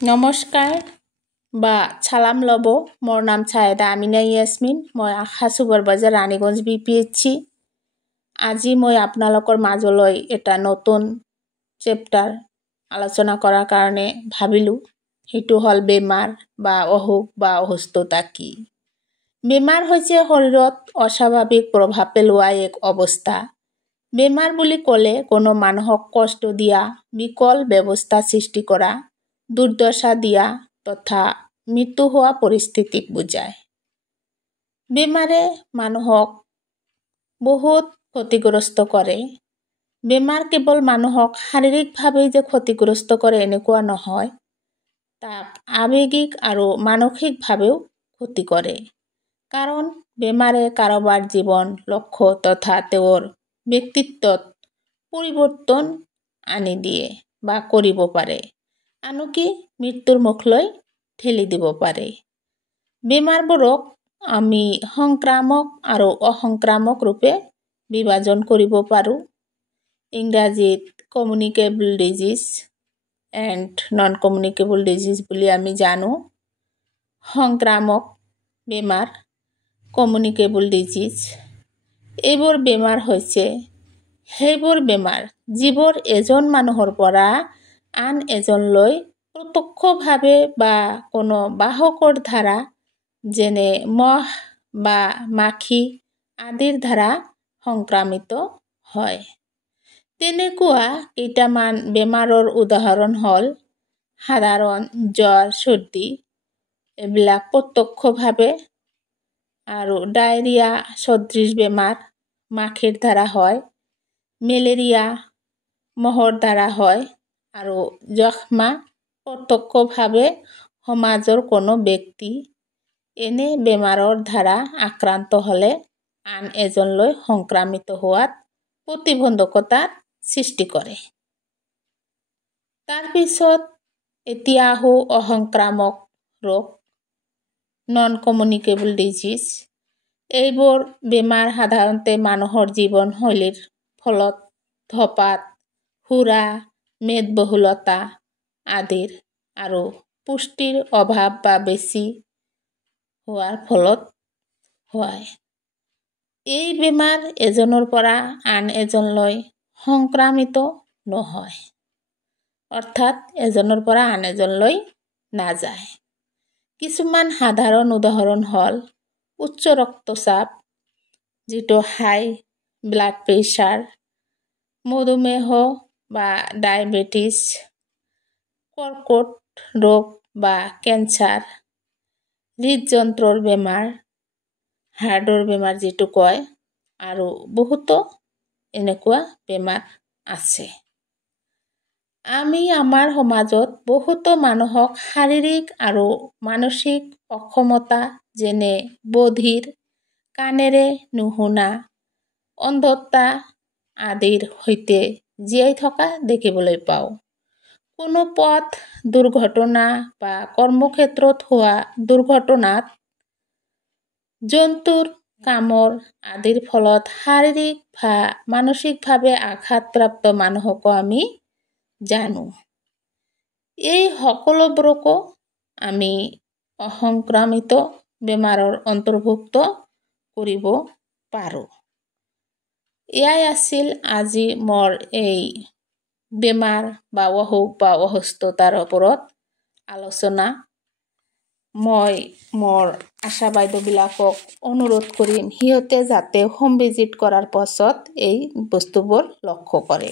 নমস্কাৰ বা ছালাম লব। মোৰ নাম ছায়েদা আমিনা ইয়াসমিন। মই আশা সুপাৰভাইজাৰ ৰাণীগঞ্জ BPHC। আজি মই আপোনালোকৰ মাজলৈ এটা নতুন চেপ্টাৰ আলোচনা কৰাৰ কাৰণে ভাবিলোঁ। সেইটো হ'ল বেমাৰ বা অসুখ বা অসুস্থতা কি। বেমাৰ হৈছে শৰীৰত অস্বাভাৱিক প্ৰভাৱ পেলোৱা এক অৱস্থা। বেমাৰ বুলি ক'লে কোনো মানুহক কষ্ট দিয়া, বিকল ব্যৱস্থা সৃষ্টি কৰা, দুৰ্দশা দিয়া তথা মৃত্যু হোৱা পৰিস্থিতিক বুজায়। বেমাৰে মানুহক বহুত ক্ষতিগ্ৰস্ত কৰে। বেমাৰ কেৱল মানুহক শাৰীৰিকভাৱে যে ক্ষতিগ্ৰস্ত কৰে এনেকুৱা নহয়, তাক আৱেগিক আৰু মানসিকভাৱেও ক্ষতি কৰে। কাৰণ বেমাৰে কাৰোবাৰ জীৱন, লক্ষ্য তথা তেওঁৰ ব্যক্তিত্বত পৰিৱৰ্তন আনি দিয়ে বা কৰিব পাৰে। আনকি মৃত্যুৰ মুখলৈ ঠেলি দিব পাৰে। বেমাৰবোৰক আমি সংক্ৰামক আৰু অসংক্ৰামক ৰূপে বিভাজন কৰিব পাৰোঁ। ইংৰাজীত communicable disease and non communicable disease বুলি আমি জানো। সংক্ৰামক বেমাৰ, কমিউনিকেবল ডিজিজ, এইবোৰ বেমাৰ হৈছে সেইবোৰ বেমাৰ যিবোৰ এজন মানুহৰ পৰা আন এজনলৈ প্ৰত্যক্ষভাৱে বা কোনো বাহকৰ দ্বাৰা যেনে মহ বা মাখি আদিৰ দ্বাৰা সংক্ৰামিত হয়। তেনেকুৱা কেইটামান বেমাৰৰ উদাহৰণ হ'ল সাধাৰণ জ্বৰ, চৰ্দি, এইবিলাক প্ৰত্যক্ষভাৱে, আৰু ডায়েৰিয়া সদৃশ বেমাৰ মাখিৰ দ্বাৰা হয়, মেলেৰিয়া মহৰ দ্বাৰা হয়, আৰু যক্ষ্মা প্ৰত্যক্ষভাৱে সমাজৰ কোনো ব্যক্তি এনে বেমাৰৰ দ্বাৰা আক্ৰান্ত হ'লে আন এজনলৈ সংক্ৰামিত হোৱাত প্ৰতিবন্ধকতাৰ সৃষ্টি কৰে। তাৰপিছত এতিয়া আহোঁ অসংক্ৰামক ৰোগ, নন কমিউনিকেবল ডিজিজ। এইবোৰ বেমাৰ সাধাৰণতে মানুহৰ জীৱনশৈলীৰ ফলত ধঁপাত, সুৰা, মেদবহুলতা আদিৰ আৰু পুষ্টিৰ অভাৱ বা বেছি হোৱাৰ ফলত হয়। এই বেমাৰ এজনৰ পৰা আন এজনলৈ সংক্ৰামিত নহয়, অৰ্থাৎ এজনৰ পৰা আন এজনলৈ নাযায়। কিছুমান সাধাৰণ উদাহৰণ হ'ল উচ্চ ৰক্তচাপ, যিটো হাই ব্লাড প্ৰেছাৰ, মধুমেহ বা ডায়েবেটিছ, কৰ্কট ৰোগ বা কেঞ্চাৰ, হৃদযন্ত্ৰৰ বেমাৰ, হাৰ্টৰ বেমাৰ যিটো কয়, আৰু বহুতো এনেকুৱা বেমাৰ আছে। আমি আমাৰ সমাজত বহুতো মানুহক শাৰীৰিক আৰু মানসিক অক্ষমতা যেনে বধিৰ, কাণেৰে নুশুনা, অন্ধতা আদিৰ সৈতে জীয়াই থকা দেখিবলৈ পাওঁ। কোনো পথ দুৰ্ঘটনা বা কৰ্মক্ষেত্ৰত হোৱা দুৰ্ঘটনাত, জন্তুৰ কামোৰ আদিৰ ফলত শাৰীৰিক বা মানসিকভাৱে আঘাতপ্ৰাপ্ত মানুহকো আমি জানো। এই সকলোবোৰকো আমি অসংক্ৰামিত বেমাৰৰ অন্তৰ্ভুক্ত কৰিব পাৰোঁ। এয়াই আছিল আজি মোৰ এই বেমাৰ বা অসুখ বা অসুস্থতাৰ ওপৰত আলোচনা। মই মোৰ আশা বাইদেউবিলাকক অনুৰোধ কৰিম সিহঁতে যাতে হোম ভিজিট কৰাৰ পাছত এই বস্তুবোৰ লক্ষ্য কৰে।